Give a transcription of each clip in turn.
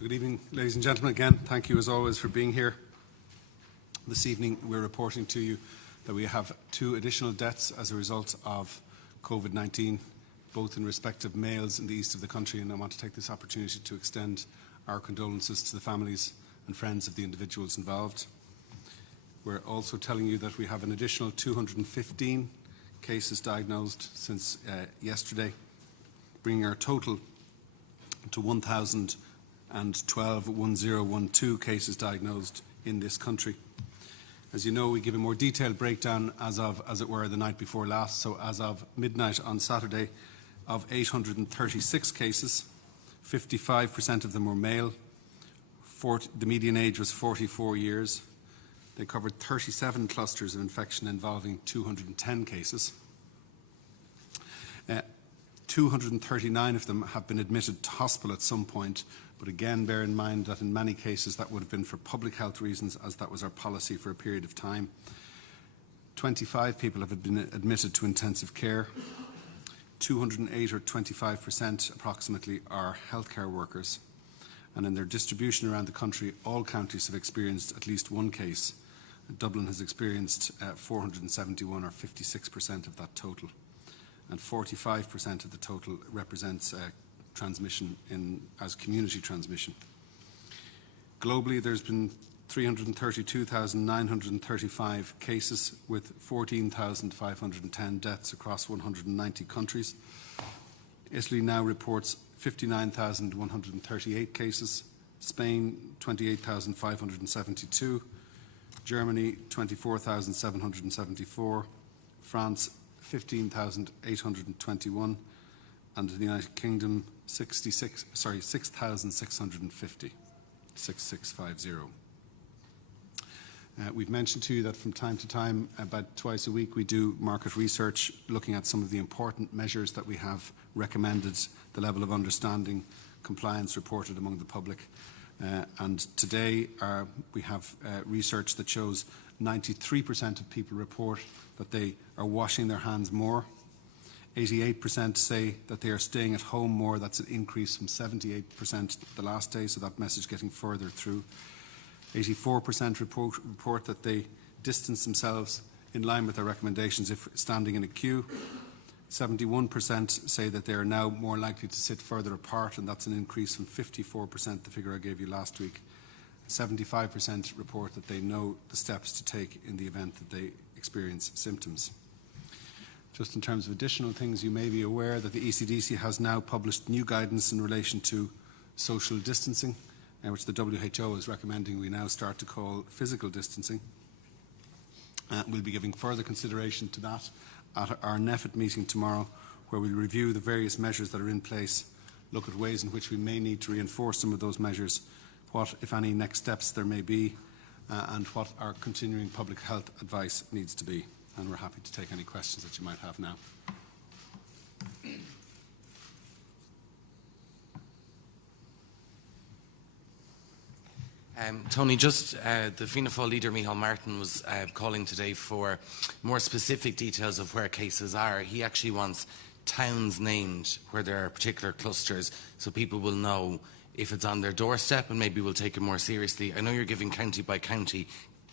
Good evening, ladies and gentlemen. Again, thank you as always for being here. This evening we're reporting to you that we have 2 additional deaths as a result of Covid-19, both in respective males in the east of the country, and I want to take this opportunity to extend our condolences to the families and friends of the individuals involved. We're also telling you that we have an additional 215 cases diagnosed since yesterday, bringing our total to 1,012 cases diagnosed in this country. As you know, we give a more detailed breakdown as it were, the night before last. So as of midnight on Saturday, of 836 cases, 55% of them were male. The median age was 44 years. They covered 37 clusters of infection involving 210 cases. 239 of them have been admitted to hospital at some point, but again bear in mind that in many cases that would have been for public health reasons, as that was our policy for a period of time. 25 people have been admitted to intensive care. 208 or 25% approximately are healthcare workers, and in their distribution around the country, all counties have experienced at least one case. Dublin has experienced 471 or 56% of that total, and 45% of the total represents transmission as community transmission. Globally, there's been 332,935 cases with 14,510 deaths across 190 countries. Italy now reports 59,138 cases, Spain 28,572, Germany 24,774, France 15,821, and the United Kingdom 6,650. 6650. We've mentioned to you that from time to time, about twice a week, we do market research looking at some of the important measures that we have recommended, the level of understanding, compliance reported among the public. And today we have research that shows 93% of people report that they are washing their hands more. 88% say that they are staying at home more. That's an increase from 78% the last day, so that message getting further through. 84% report that they distance themselves in line with their recommendations if standing in a queue. 71% say that they are now more likely to sit further apart, and that's an increase from 54%, the figure I gave you last week. 75% report that they know the steps to take in the event that they experience symptoms. Just in terms of additional things, you may be aware that the ECDC has now published new guidance in relation to social distancing, which the WHO is recommending we now start to call physical distancing. We'll be giving further consideration to that at our NEFIT meeting tomorrow, where we'll review the various measures that are in place, look at ways in which we may need to reinforce some of those measures, what, if any, next steps there may be, and what our continuing public health advice needs to be. And we're happy to take any questions that you might have now. Tony, just the Fianna Fáil leader Micheál Martin was calling today for more specific details of where cases are. He actually wants towns named where there are particular clusters, so people will know if it's on their doorstep and maybe will take it more seriously. I know you're giving county by county.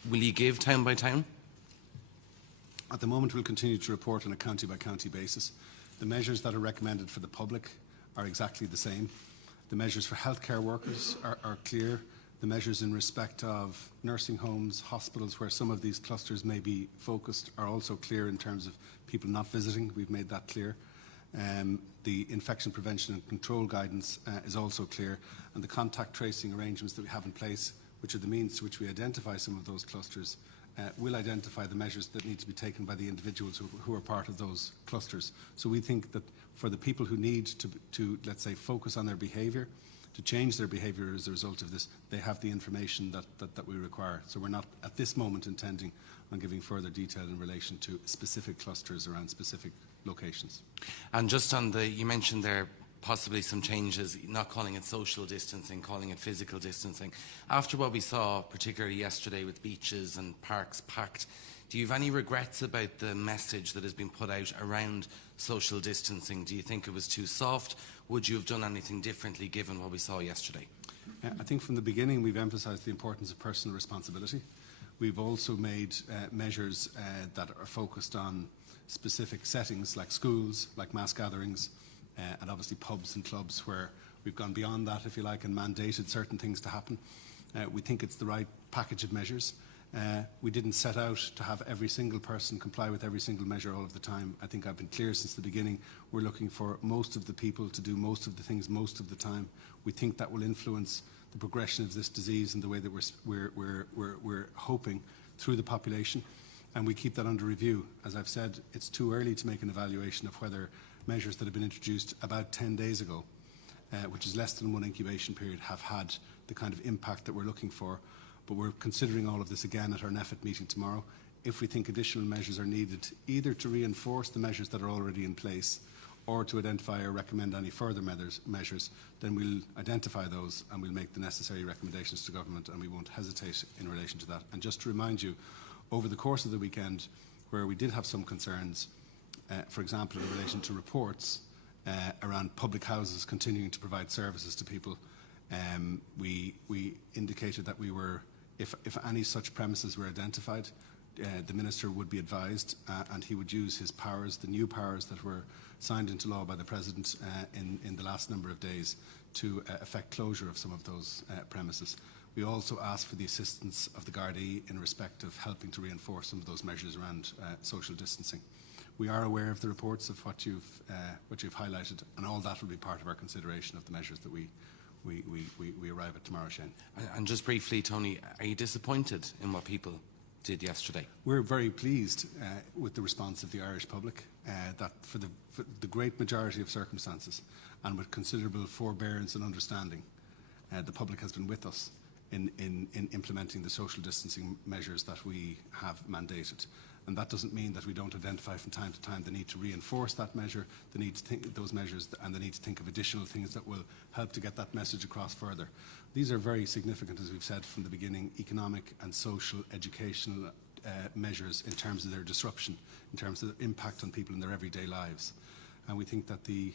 Will you give town by town? At the moment, we'll continue to report on a county by county basis. The measures that are recommended for the public are exactly the same. The measures for healthcare workers are clear. The measures in respect of nursing homes, hospitals, where some of these clusters may be focused, are also clear in terms of people not visiting. We've made that clear. The infection prevention and control guidance is also clear, and the contact tracing arrangements that we have in place, which are the means to which we identify some of those clusters, will identify the measures that need to be taken by the individuals who are part of those clusters. So we think that for the people who need to let's say, focus on their behaviour, to change their behaviour as a result of this, they have the information that we require. So we're not at this moment intending on giving further detail in relation to specific clusters around specific locations. And just on you mentioned there possibly some changes, not calling it social distancing, calling it physical distancing. After what we saw, particularly yesterday with beaches and parks packed, do you have any regrets about the message that has been put out around social distancing? Do you think it was too soft? Would you have done anything differently given what we saw yesterday? I think from the beginning we've emphasised the importance of personal responsibility. We've also made measures that are focused on specific settings like schools, like mass gatherings, and obviously pubs and clubs where we've gone beyond that, if you like, and mandated certain things to happen. We think it's the right package of measures. We didn't set out to have every single person comply with every single measure all of the time. I think I've been clear since the beginning. We're looking for most of the people to do most of the things most of the time. We think that will influence the progression of this disease in the way that we're hoping through the population, and we keep that under review. As I've said, it's too early to make an evaluation of whether measures that have been introduced about 10 days ago, which is less than one incubation period, have had the kind of impact that we're looking for. But we're considering all of this again at our NEFIT meeting tomorrow. If we think additional measures are needed, either to reinforce the measures that are already in place or to identify or recommend any further measures, then we'll identify those and we'll make the necessary recommendations to government, and we won't hesitate in relation to that. And just to remind you, over the course of the weekend, where we did have some concerns, for example, in relation to reports around public houses continuing to provide services to people, we indicated that we were, if any such premises were identified, the Minister would be advised and he would use his powers, the new powers that were signed into law by the President in the last number of days, to effect closure of some of those premises. We also asked for the assistance of the Gardaí in respect of helping to reinforce some of those measures around social distancing. We are aware of the reports of what you've highlighted, and all that will be part of our consideration of the measures that we arrive at tomorrow, Shane. And just briefly, Tony, are you disappointed in what people did yesterday? We're very pleased with the response of the Irish public, that for the great majority of circumstances and with considerable forbearance and understanding, the public has been with us in implementing the social distancing measures that we have mandated. And that doesn't mean that we don't identify from time to time the need to reinforce that measure, the need to think those measures, and the need to think of additional things that will help to get that message across further. These are very significant, as we've said from the beginning, economic and social, educational measures in terms of their disruption, in terms of their impact on people in their everyday lives. And we think that the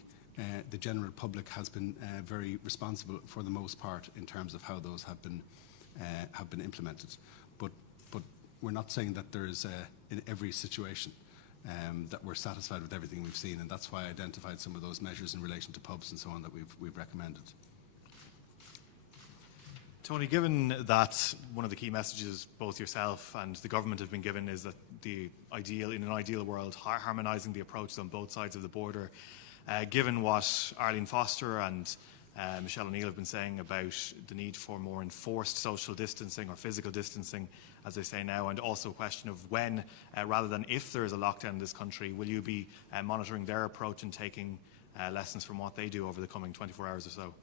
general public has been very responsible for the most part in terms of how those have been implemented. But we're not saying that there is in every situation that we're satisfied with everything we've seen, and that's why I identified some of those measures in relation to pubs and so on that we've recommended. Tony, given that one of the key messages both yourself and the government have been given is that in an ideal world, harmonising the approaches on both sides of the border, given what Arlene Foster and Michelle O'Neill have been saying about the need for more enforced social distancing or physical distancing, as they say now, and also a question of when, rather than if there is a lockdown in this country, will you be monitoring their approach and taking lessons from what they do over the coming 24 hours or so?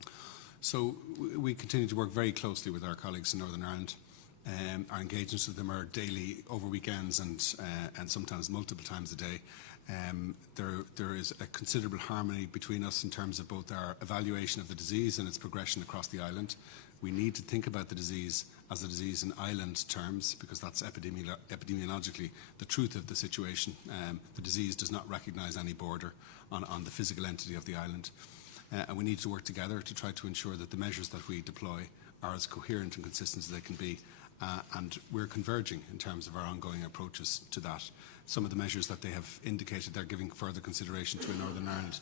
So we continue to work very closely with our colleagues in Northern Ireland. Our engagements with them are daily, over weekends, and sometimes multiple times a day. There is a considerable harmony between us in terms of both our evaluation of the disease and its progression across the island. We need to think about the disease as a disease in island terms, because that's epidemiologically the truth of the situation. The disease does not recognise any border on the physical entity of the island. And we need to work together to try to ensure that the measures that we deploy are as coherent and consistent as they can be. And we're converging in terms of our ongoing approaches to that. Some of the measures that they have indicated they're giving further consideration to in Northern Ireland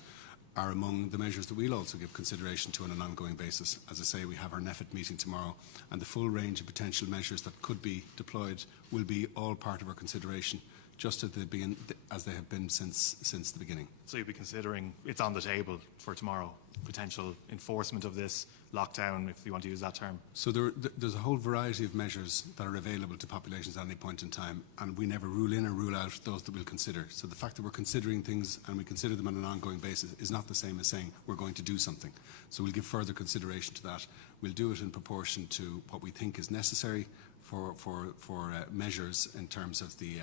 are among the measures that we'll also give consideration to on an ongoing basis. As I say, we have our NEFIT meeting tomorrow, and the full range of potential measures that could be deployed will be all part of our consideration, just as they have been since the beginning. So you'll be considering, it's on the table for tomorrow, potential enforcement of this lockdown, if you want to use that term? So there's a whole variety of measures that are available to populations at any point in time, and we never rule in or rule out those that we'll consider. So the fact that we're considering things and we consider them on an ongoing basis is not the same as saying we're going to do something. So we'll give further consideration to that. We'll do it in proportion to what we think is necessary for measures in terms of the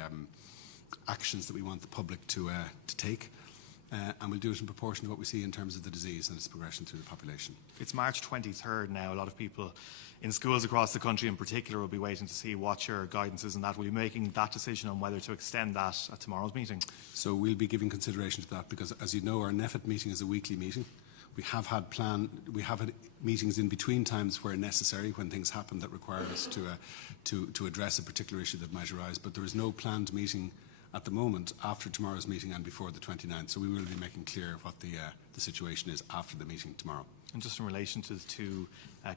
actions that we want the public to take. And we'll do it in proportion to what we see in terms of the disease and its progression through the population. It's March 23rd now. A lot of people in schools across the country in particular will be waiting to see what your guidance is on that. Will you be making that decision on whether to extend that at tomorrow's meeting? So we'll be giving consideration to that because, as you know, our NEFIT meeting is a weekly meeting. We have had meetings in between times where necessary, when things happen that require us to address a particular issue that might arise. But there is no planned meeting at the moment after tomorrow's meeting and before the 29th. So we will be making clear what the situation is after the meeting tomorrow. And just in relation to the two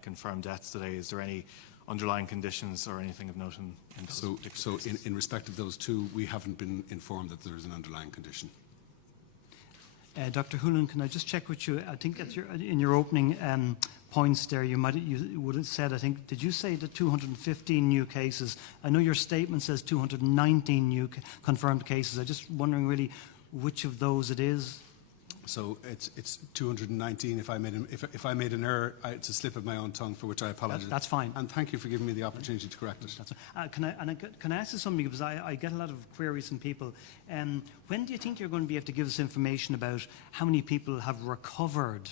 confirmed deaths today, is there any underlying conditions or anything of note in those particular cases? In respect of those two, we haven't been informed that there is an underlying condition. Dr. Hoolan, can I just check with you? I think in your opening points there, you would have said, I think, did you say that 215 new cases? I know your statement says 219 new confirmed cases. I'm just wondering really which of those it is. So it's 219. If I made an error, it's a slip of my own tongue, for which I apologise. That's fine. And thank you for giving me the opportunity to correct it. Can I ask you something, because I get a lot of queries from people. When do you think you're going to be able to give us information about how many people have recovered,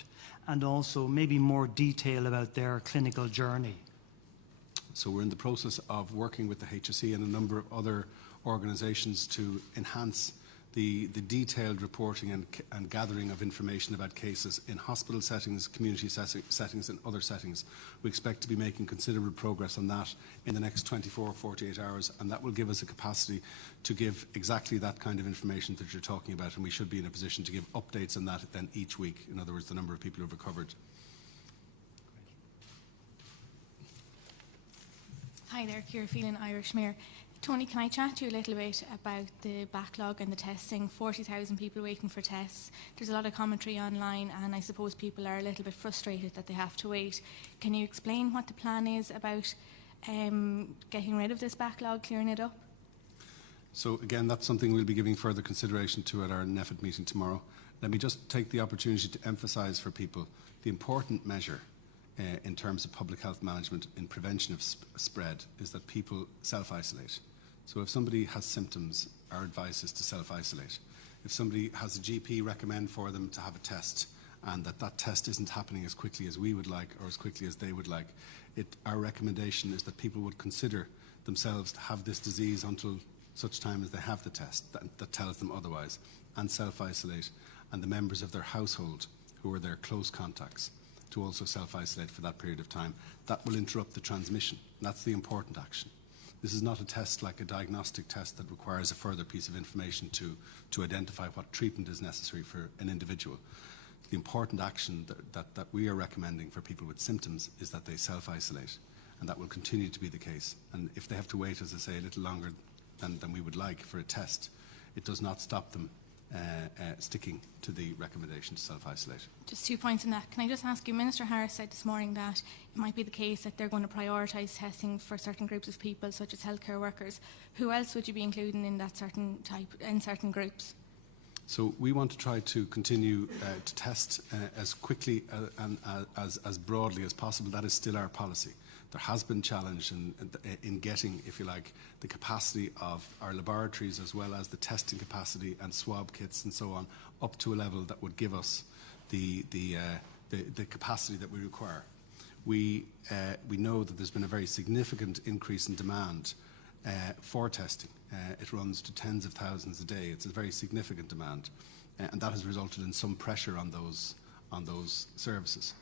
and also maybe more detail about their clinical journey? So we're in the process of working with the HSE and a number of other organisations to enhance the detailed reporting and gathering of information about cases in hospital settings, community settings and other settings. We expect to be making considerable progress on that in the next 24 or 48 hours, and that will give us a capacity to give exactly that kind of information that you're talking about, and we should be in a position to give updates on that then each week. In other words, the number of people who have recovered. Hi there, Ciara Phelan, Irish Mayor. Tony, can I chat to you a little bit about the backlog and the testing? 40,000 people waiting for tests. There's a lot of commentary online, and I suppose people are a little bit frustrated that they have to wait. Can you explain what the plan is about getting rid of this backlog, clearing it up? So again, that's something we'll be giving further consideration to at our NEFIT meeting tomorrow. Let me just take the opportunity to emphasise for people the important measure in terms of public health management in prevention of spread is that people self-isolate. So if somebody has symptoms, our advice is to self-isolate. If somebody has a GP recommend for them to have a test, and that test isn't happening as quickly as we would like or as quickly as they would like, our recommendation is that people would consider themselves to have this disease until such time as they have the test that tells them otherwise, and self-isolate, and the members of their household who are their close contacts to also self-isolate for that period of time. That will interrupt the transmission. That's the important action. This is not a test like a diagnostic test that requires a further piece of information to identify what treatment is necessary for an individual. The important action that we are recommending for people with symptoms is that they self-isolate, and that will continue to be the case. And if they have to wait, as I say, a little longer than we would like for a test, it does not stop them sticking to the recommendation to self-isolate. Just 2 points on that. Can I just ask you, Minister Harris said this morning that it might be the case that they're going to prioritise testing for certain groups of people, such as healthcare workers. Who else would you be including in that certain groups? So we want to try to continue to test as quickly and as broadly as possible. That is still our policy. There has been challenge in getting, if you like, the capacity of our laboratories as well as the testing capacity and swab kits and so on up to a level that would give us the capacity that we require. We know that there's been a very significant increase in demand for testing. It runs to tens of thousands a day. It's a very significant demand, and that has resulted in some pressure on those services.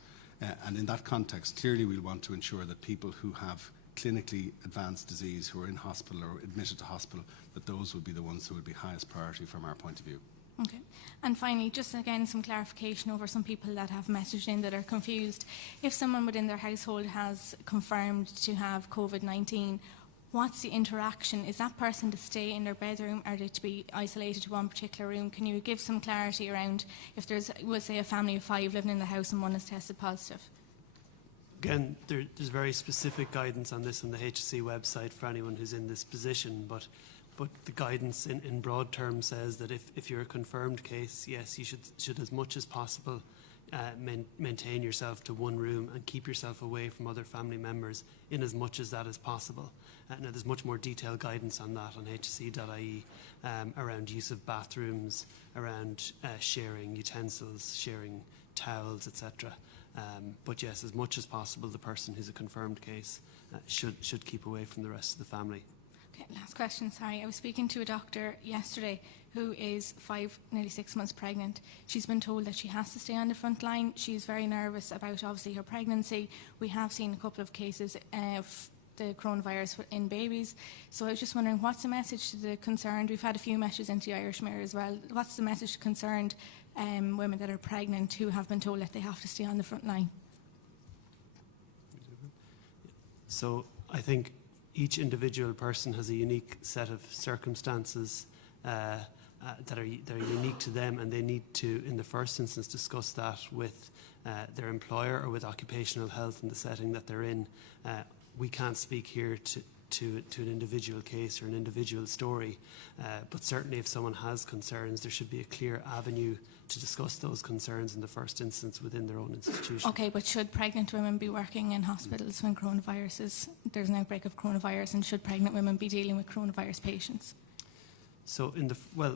And in that context, clearly we'll want to ensure that people who have clinically advanced disease, who are in hospital or admitted to hospital, that those would be the ones who would be highest priority from our point of view. Okay. And finally, just again some clarification over some people that have messaged in that are confused. If someone within their household has confirmed to have Covid-19, what's the interaction? Is that person to stay in their bedroom? Are they to be isolated to one particular room? Can you give some clarity around if there's, we'll say, a family of 5 living in the house and one is tested positive? Again, there's very specific guidance on this on the HSE website for anyone who's in this position, but the guidance in broad terms says that if you're a confirmed case, yes, you should as much as possible maintain yourself to one room and keep yourself away from other family members in as much as that is possible. Now there's much more detailed guidance on that on hse.ie around use of bathrooms, around sharing utensils, sharing towels, etc. But yes, as much as possible, the person who's a confirmed case should keep away from the rest of the family. Okay, last question, sorry. I was speaking to a doctor yesterday who is nearly 6 months pregnant. She's been told that she has to stay on the front line. She's very nervous about, obviously, her pregnancy. We have seen a couple of cases of the coronavirus in babies. So I was just wondering, what's the message to the concerned? We've had a few messages into the Irish Mirror as well. What's the message to concerned women that are pregnant who have been told that they have to stay on the front line? So I think each individual person has a unique set of circumstances that are unique to them, and they need to, in the first instance, discuss that with their employer or with occupational health in the setting that they're in. We can't speak here to an individual case or an individual story, but certainly if someone has concerns, there should be a clear avenue to discuss those concerns in the first instance within their own institution. Okay, but should pregnant women be working in hospitals when there's an outbreak of coronavirus, and should pregnant women be dealing with coronavirus patients? So,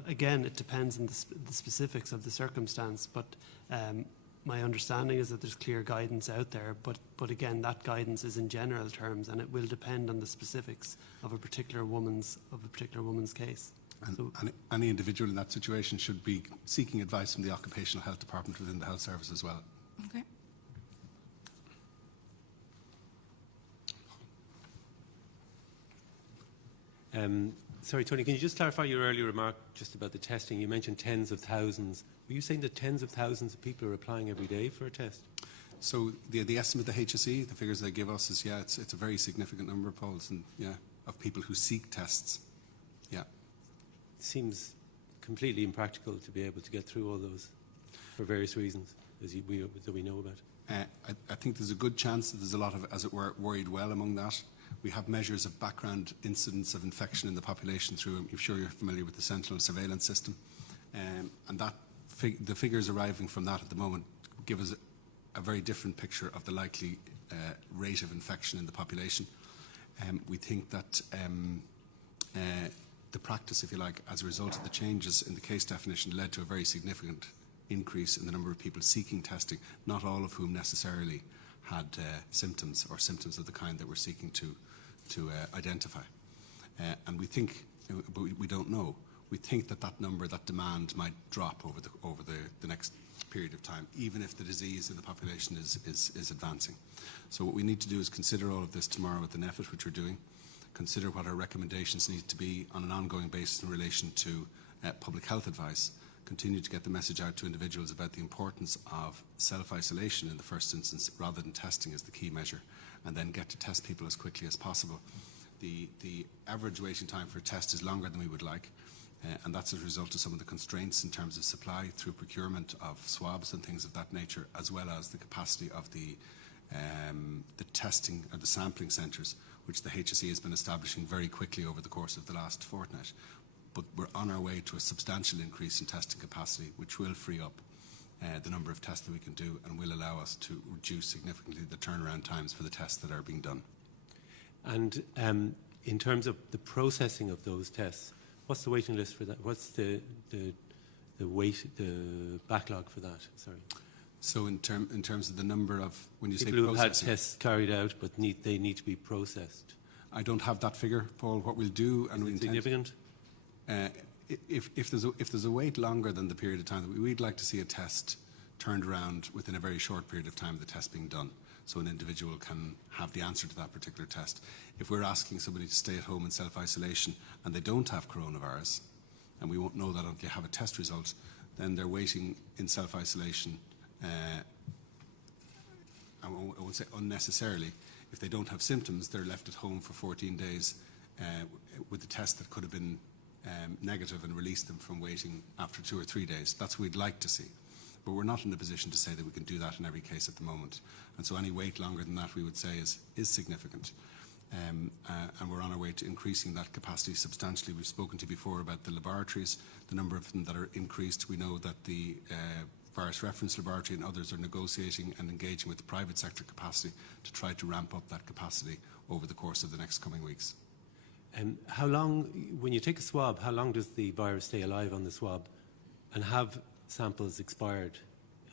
again, it depends on the specifics of the circumstance, but my understanding is that there's clear guidance out there, but again, that guidance is in general terms, and it will depend on the specifics of a particular woman's case. And So- any individual in that situation should be seeking advice from the Occupational Health Department within the Health Service as well. Okay. Sorry, Tony, can you just clarify your earlier remark just about the testing? You mentioned tens of thousands. Were you saying that tens of thousands of people are applying every day for a test? So the estimate of the HSE, the figures they give us is, it's a very significant number, Paul, and of people who seek tests. Yeah. Seems completely impractical to be able to get through all those for various reasons that we know about. I think there's a good chance that there's a lot of, as it were, worried well among that. We have measures of background incidence of infection in the population through, I'm sure you're familiar with the Sentinel surveillance system, and that the figures arriving from that at the moment give us a very different picture of the likely rate of infection in the population. We think that the practice, if you like, as a result of the changes in the case definition led to a very significant increase in the number of people seeking testing, not all of whom necessarily had symptoms or symptoms of the kind that we're seeking to identify. And we think, but we don't know, we think that number, that demand might drop over the next period of time, even if the disease in the population is advancing. So what we need to do is consider all of this tomorrow at the NEFIT, which we're doing, consider what our recommendations need to be on an ongoing basis in relation to public health advice, continue to get the message out to individuals about the importance of self-isolation in the first instance rather than testing as the key measure, and then get to test people as quickly as possible. The average waiting time for a test is longer than we would like, and that's as a result of some of the constraints in terms of supply through procurement of swabs and things of that nature, as well as the capacity of the testing and the sampling centres, which the HSE has been establishing very quickly over the course of the last fortnight. But we're on our way to a substantial increase in testing capacity, which will free up the number of tests that we can do and will allow us to reduce significantly the turnaround times for the tests that are being done. And in terms of the processing of those tests, what's the waiting list for that? What's the backlog for that? Sorry. So in terms of the number of, when you say people who've had processing, tests carried out, but they need to be processed. I don't have that figure, Paul. What we'll do, and we Is it intend, significant? if there's a wait longer than the period of time, we'd like to see a test turned around within a very short period of time of the test being done, so an individual can have the answer to that particular test. If we're asking somebody to stay at home in self-isolation and they don't have coronavirus, and we won't know that until they have a test result, then they're waiting in self-isolation, I won't say unnecessarily. If they don't have symptoms, they're left at home for 14 days with a test that could have been negative and released them from waiting after 2 or 3 days. That's what we'd like to see. But we're not in a position to say that we can do that in every case at the moment. And so any wait longer than that, we would say, is significant. And we're on our way to increasing that capacity substantially. We've spoken to you before about the laboratories, the number of them that are increased. We know that the Virus Reference Laboratory and others are negotiating and engaging with the private sector capacity to try to ramp up that capacity over the course of the next coming weeks. How long, when you take a swab, how long does the virus stay alive on the swab? And have samples expired?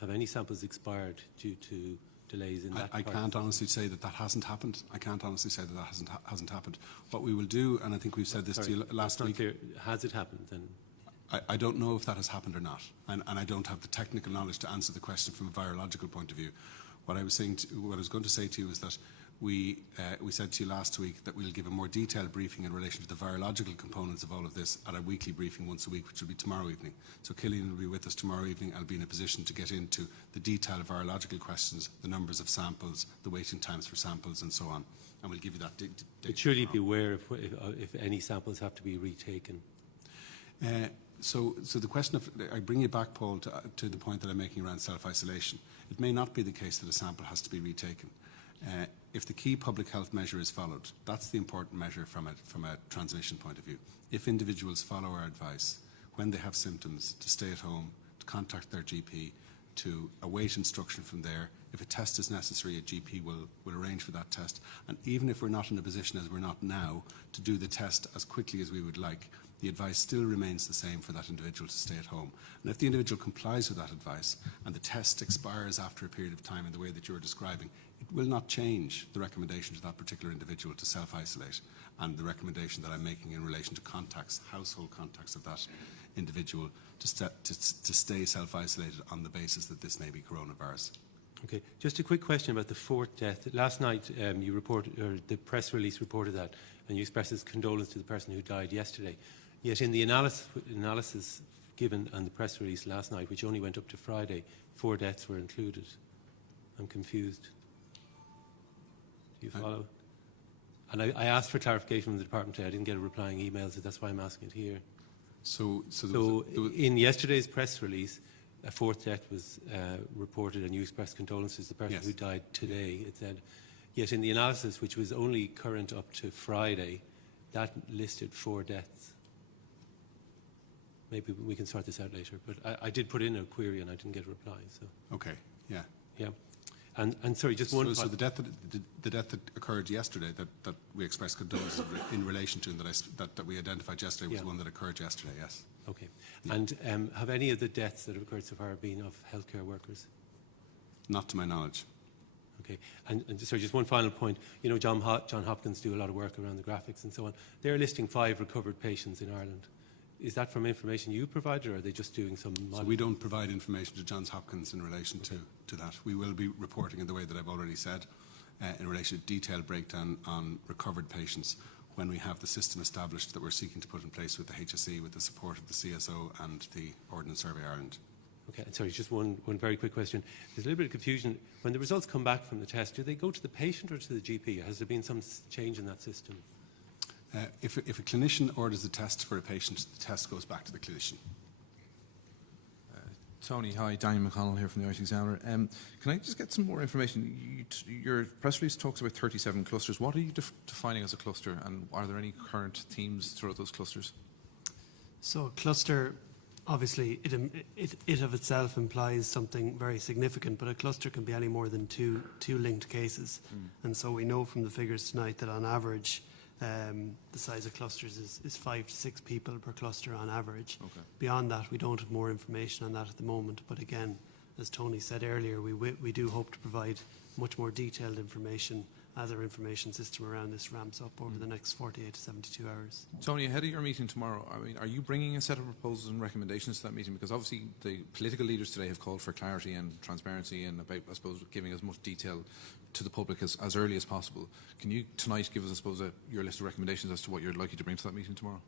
Have any samples expired due to delays in that I part? can't honestly say that hasn't happened. I can't honestly say that hasn't happened. What we will do, and I think we've said this to you last week. Clear. Has it happened then? I don't know if that has happened or not, and I don't have the technical knowledge to answer the question from a virological point of view. What I was going to say to you is that we said to you last week that we'll give a more detailed briefing in relation to the virological components of all of this at a weekly briefing once a week, which will be tomorrow evening. So Killian will be with us tomorrow evening. I'll be in a position to get into the detail of virological questions, the numbers of samples, the waiting times for samples, and so on. And we'll give you that data. But surely be aware if any samples have to be retaken. So the question of, I bring you back, Paul, to the point that I'm making around self-isolation. It may not be the case that a sample has to be retaken. If the key public health measure is followed, that's the important measure from a transmission point of view. If individuals follow our advice, when they have symptoms, to stay at home, to contact their GP, to await instruction from there. If a test is necessary, a GP will arrange for that test. And even if we're not in a position, as we're not now, to do the test as quickly as we would like, the advice still remains the same for that individual to stay at home. And if the individual complies with that advice and the test expires after a period of time in the way that you're describing, it will not change the recommendation to that particular individual to self-isolate and the recommendation that I'm making in relation to contacts, household contacts of that individual to stay self-isolated on the basis that this may be coronavirus. Okay, just a quick question about the fourth death. Last night, the press release reported that, and you expressed his condolence to the person who died yesterday. Yet in the analysis given on the press release last night, which only went up to Friday, 4 deaths were included. I'm confused. Do you follow? And I asked for clarification from the department today. I didn't get a replying email, so that's why I'm asking it here. So in yesterday's press release, a 4th death was reported, and you expressed condolences to the person who died today. It said, yet in the analysis, which was only current up to Friday, that listed 4 deaths. Maybe we can sort this out later, but I did put in a query and I didn't get a reply. So okay, yeah. And sorry, just one. So the death that occurred yesterday, that we expressed condolences in relation to, and that we identified yesterday, was one that occurred yesterday. Yes. Okay. And have any of the deaths that have occurred so far been of healthcare workers? Not to my knowledge. Okay. And sorry, just one final point. You know, John Hopkins do a lot of work around the graphics and so on. They're listing 5 recovered patients in Ireland. Is that from information you provided, or are they just doing some modeling? So we don't provide information to Johns Hopkins in relation to that. We will be reporting in the way that I've already said, in relation to detailed breakdown on recovered patients when we have the system established that we're seeking to put in place with the HSE, with the support of the CSO and the Ordnance Survey Ireland. Okay, sorry, just one very quick question. There's a little bit of confusion. When the results come back from the test, do they go to the patient or to the GP? Has there been some change in that system? If a clinician orders a test for a patient, the test goes back to the clinician. Tony, hi, Daniel McConnell here from the Irish Examiner. Can I just get some more information? Your press release talks about 37 clusters. What are you defining as a cluster, and are there any current themes throughout those clusters? So a cluster, obviously, it of itself implies something very significant, but a cluster can be any more than two linked cases. And so we know from the figures tonight that on average, the size of clusters is 5 to 6 people per cluster on average. Okay. Beyond that, we don't have more information on that at the moment. But again, as Tony said earlier, we do hope to provide much more detailed information as our information system around this ramps up over the next 48 to 72 hours. Tony, ahead of your meeting tomorrow, I mean, are you bringing a set of proposals and recommendations to that meeting? Because obviously the political leaders today have called for clarity and transparency and about, I suppose, giving as much detail to the public as early as possible. Can you tonight give us, I suppose, your list of recommendations as to what you're likely to bring to that meeting tomorrow?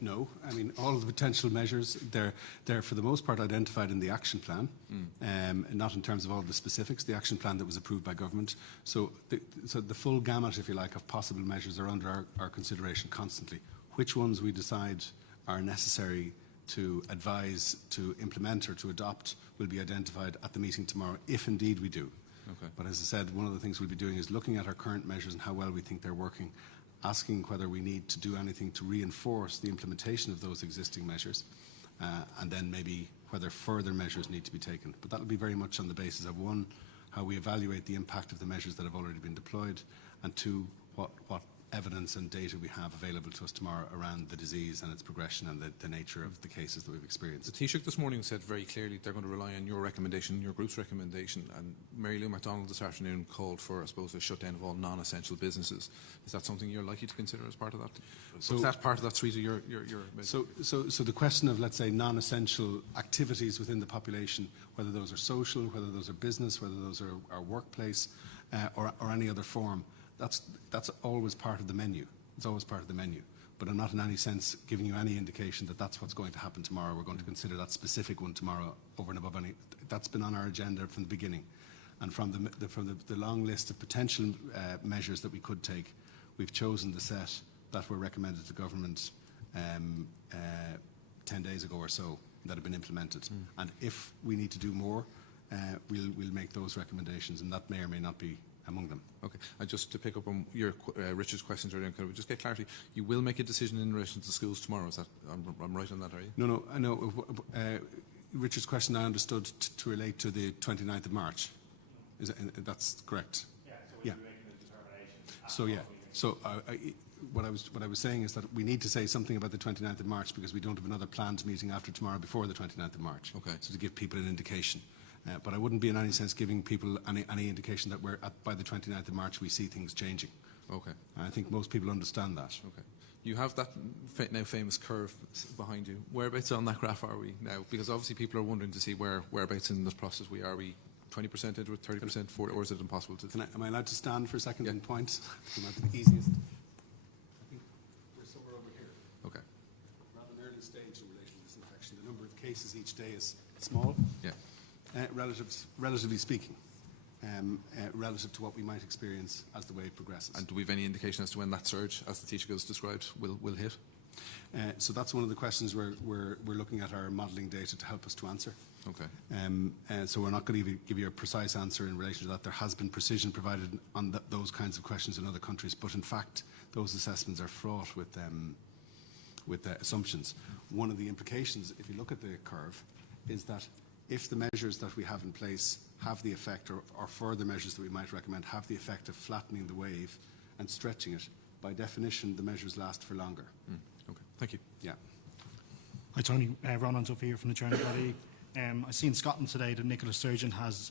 No. I mean, all of the potential measures, they're for the most part identified in the action plan, not in terms of all the specifics, the action plan that was approved by government. So the full gamut, if you like, of possible measures are under our consideration constantly. Which ones we decide are necessary to advise, to implement or to adopt will be identified at the meeting tomorrow, if indeed we do. Okay. But as I said, one of the things we'll be doing is looking at our current measures and how well we think they're working, asking whether we need to do anything to reinforce the implementation of those existing measures, and then maybe whether further measures need to be taken. But that will be very much on the basis of, 1, how we evaluate the impact of the measures that have already been deployed, and 2, what evidence and data we have available to us tomorrow around the disease and its progression and the nature of the cases that we've experienced. The Taoiseach this morning said very clearly they're going to rely on your recommendation, your group's recommendation, and Mary Lou MacDonald this afternoon called for, I suppose, a shutdown of all non-essential businesses. Is that something you're likely to consider as part of that? So is that part of that suite of your So the question of, let's say, non-essential activities within the population, whether those are social, whether those are business, whether those are workplace, or any other form, that's always part of the menu. It's always part of the menu. But I'm not in any sense giving you any indication that that's what's going to happen tomorrow. We're going to consider that specific one tomorrow over and above any. That's been on our agenda from the beginning. And from the long list of potential measures that we could take, we've chosen the set that were recommended to government 10 days ago or so that have been implemented. And if we need to do more, we'll make those recommendations, and that may or may not be among them. Okay, and just to pick up on your Richard's questions earlier, can we just get clarity? You will make a decision in relation to schools tomorrow. Is that I'm right on that, are you? No, I know. Richard's question I understood to relate to the 29th of March. That's correct? Yeah. So yeah. So what I was saying is that we need to say something about the 29th of March because we don't have another planned meeting after tomorrow before the 29th of March. Okay. So to give people an indication. But I wouldn't be in any sense giving people any indication that by the 29th of March we see things changing. Okay. And I think most people understand that. Okay. You have that now famous curve behind you. Whereabouts on that graph are we now? Because obviously people are wondering to see whereabouts in this process we are. Are we 20% into it, 30%, 40%, or is it impossible to? Am I allowed to stand for a second and point? It might be the easiest. I think we're somewhere over here. Okay. We're at an early stage in relation to this infection. The number of cases each day is small. Yeah. Relatively speaking, relative to what we might experience as the wave progresses. And do we have any indication as to when that surge, as the Taoiseach has described, will hit? So that's one of the questions we're looking at our modelling data to help us to answer. Okay. So we're not going to give you a precise answer in relation to that. There has been precision provided on those kinds of questions in other countries, but in fact, those assessments are fraught with assumptions. One of the implications, if you look at the curve, is that if the measures that we have in place have the effect, or further measures that we might recommend have the effect of flattening the wave and stretching it, by definition, the measures last for longer. Okay, thank you. Yeah. Hi Tony, Ronan Duffy here from the Journal Body. I see in Scotland today that Nicola Sturgeon has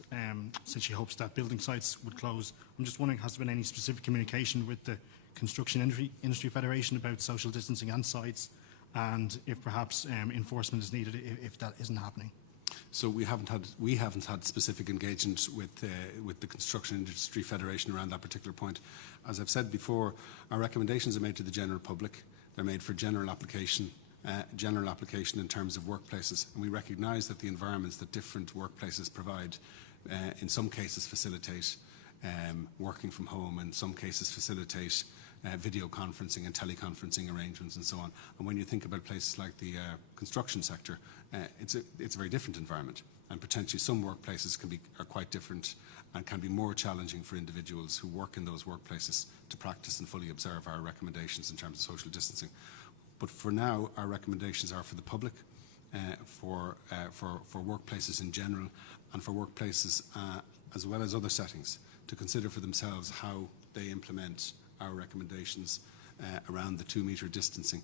said she hopes that building sites would close. I'm just wondering, has there been any specific communication with the Construction Industry Federation about social distancing and sites, and if perhaps enforcement is needed if that isn't happening? So we haven't had specific engagement with the Construction Industry Federation around that particular point. As I've said before, our recommendations are made to the general public. They're made for general application in terms of workplaces, and we recognise that the environments that different workplaces provide, in some cases facilitate working from home, in some cases facilitate video conferencing and teleconferencing arrangements and so on. And when you think about places like the construction sector, it's a very different environment, and potentially some workplaces are quite different and can be more challenging for individuals who work in those workplaces to practice and fully observe our recommendations in terms of social distancing. But for now, our recommendations are for the public, for workplaces in general, and for workplaces as well as other settings to consider for themselves how they implement our recommendations around the 2-metre distancing.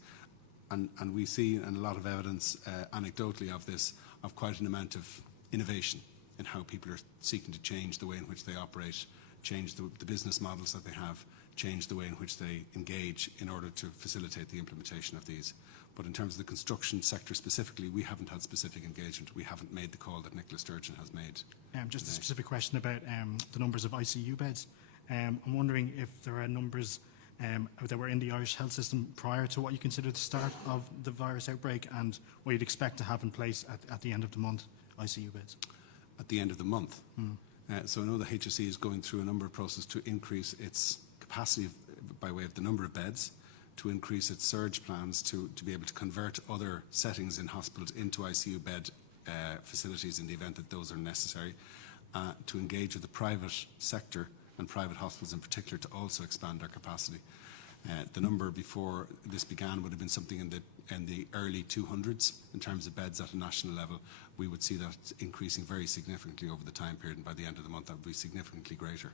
And we see, and a lot of evidence anecdotally of this, of quite an amount of innovation in how people are seeking to change the way in which they operate, change the business models that they have, change the way in which they engage in order to facilitate the implementation of these. But in terms of the construction sector specifically, we haven't had specific engagement. We haven't made the call that Nicola Sturgeon has made. Just a specific question about the numbers of ICU beds. I'm wondering if there are numbers that were in the Irish health system prior to what you consider the start of the virus outbreak, and what you'd expect to have in place at the end of the month, ICU beds. At the end of the month? So I know the HSE is going through a number of processes to increase its capacity by way of the number of beds, to increase its surge plans to be able to convert other settings in hospitals into ICU bed facilities in the event that those are necessary, to engage with the private sector and private hospitals in particular to also expand their capacity. The number before this began would have been something in the early 200s in terms of beds at a national level. We would see that increasing very significantly over the time period, and by the end of the month that would be significantly greater.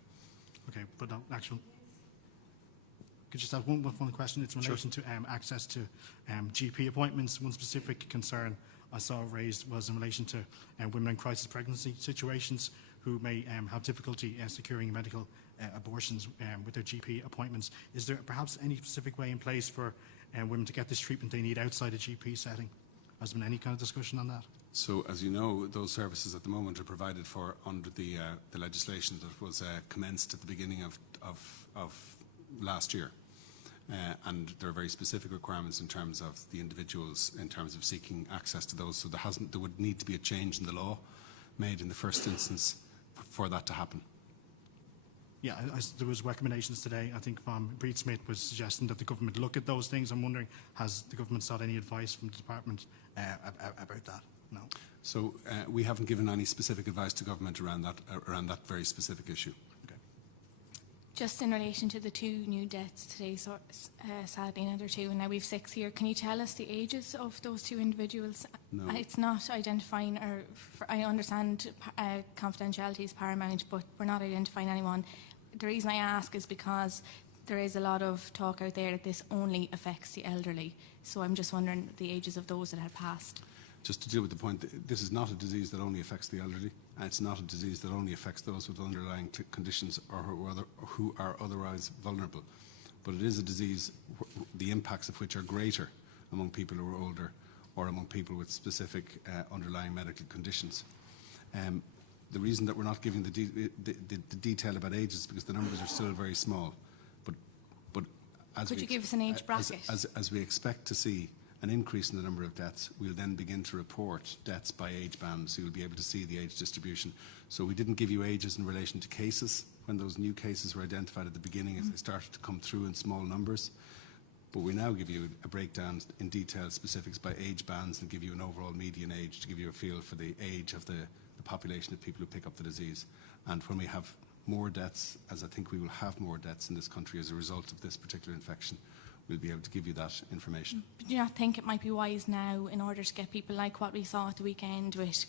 Okay, but no, actual... could just have one question. It's in relation to access to GP appointments. One specific concern I saw raised was in relation to women in crisis pregnancy situations who may have difficulty securing medical abortions with their GP appointments. Is there perhaps any specific way in place for women to get this treatment they need outside a GP setting? Has there been any kind of discussion on that? So, as you know, those services at the moment are provided for under the legislation that was commenced at the beginning of last year. And there are very specific requirements in terms of the individuals, in terms of seeking access to those. So there would need to be a change in the law made in the first instance for that to happen. Yeah, there was recommendations today. I think Breed Smith was suggesting that the government look at those things. I'm wondering, has the government sought any advice from the department about that? No. So we haven't given any specific advice to government around that very specific issue. Okay. Just in relation to the 2 new deaths today, so sadly another 2, and now we've 6 here. Can you tell us the ages of those 2 individuals? No. It's not identifying, I understand confidentiality is paramount, but we're not identifying anyone. The reason I ask is because there is a lot of talk out there that this only affects the elderly. So I'm just wondering the ages of those that had passed. Just to deal with the point, this is not a disease that only affects the elderly, and it's not a disease that only affects those with underlying conditions or who are otherwise vulnerable. But it is a disease, the impacts of which are greater among people who are older or among people with specific underlying medical conditions. The reason that we're not giving the detail about ages is because the numbers are still very small. But as Could you give us an age bracket? As we expect to see an increase in the number of deaths, we'll then begin to report deaths by age bands, so you'll be able to see the age distribution. So we didn't give you ages in relation to cases when those new cases were identified at the beginning as they started to come through in small numbers. But we now give you a breakdown in detail, specifics by age bands, and give you an overall median age to give you a feel for the age of the population of people who pick up the disease. And when we have more deaths, as I think we will have more deaths in this country as a result of this particular infection, we'll be able to give you that information. Do you not think it might be wise now, in order to get people like what we saw at the weekend with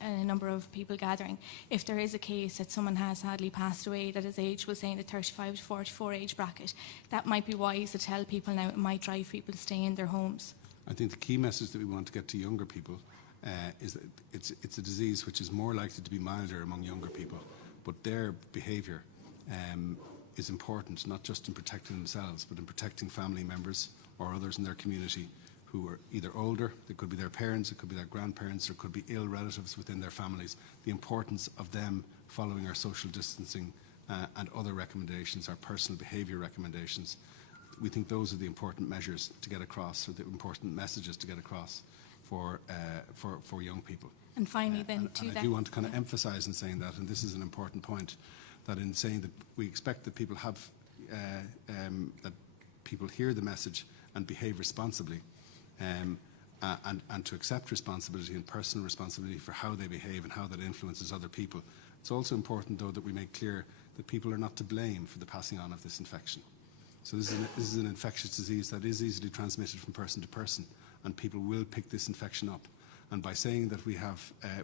a number of people gathering, if there is a case that someone has sadly passed away that his age was, say, in the 35 to 44 age bracket, that might be wise to tell people now. It might drive people to stay in their homes. I think the key message that we want to get to younger people is that it's a disease which is more likely to be milder among younger people, but their behaviour is important, not just in protecting themselves, but in protecting family members or others in their community who are either older, it could be their parents, it could be their grandparents, or it could be ill relatives within their families. The importance of them following our social distancing and other recommendations, our personal behaviour recommendations. We think those are the important measures to get across, or the important messages to get across for young people. And finally, then, I do want to kind of emphasise in saying that, and this is an important point, that in saying that we expect that people have that people hear the message and behave responsibly, and to accept responsibility and personal responsibility for how they behave and how that influences other people. It's also important, though, that we make clear that people are not to blame for the passing on of this infection. So this is an infectious disease that is easily transmitted from person to person, and people will pick this infection up. And by saying that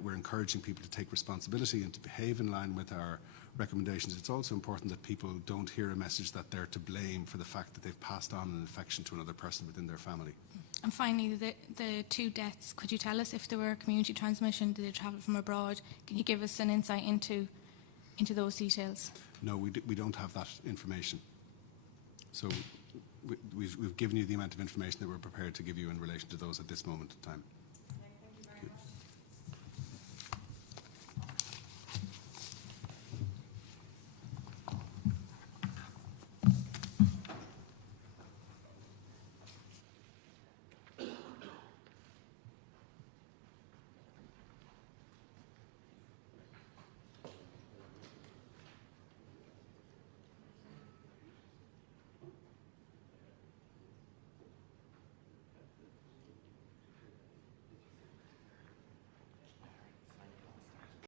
we're encouraging people to take responsibility and to behave in line with our recommendations, it's also important that people don't hear a message that they're to blame for the fact that they've passed on an infection to another person within their family. And finally, the 2 deaths, could you tell us if there were community transmission? Did they travel from abroad? Can you give us an insight into those details? No, we don't have that information. So we've given you the amount of information that we're prepared to give you in relation to those at this moment in time.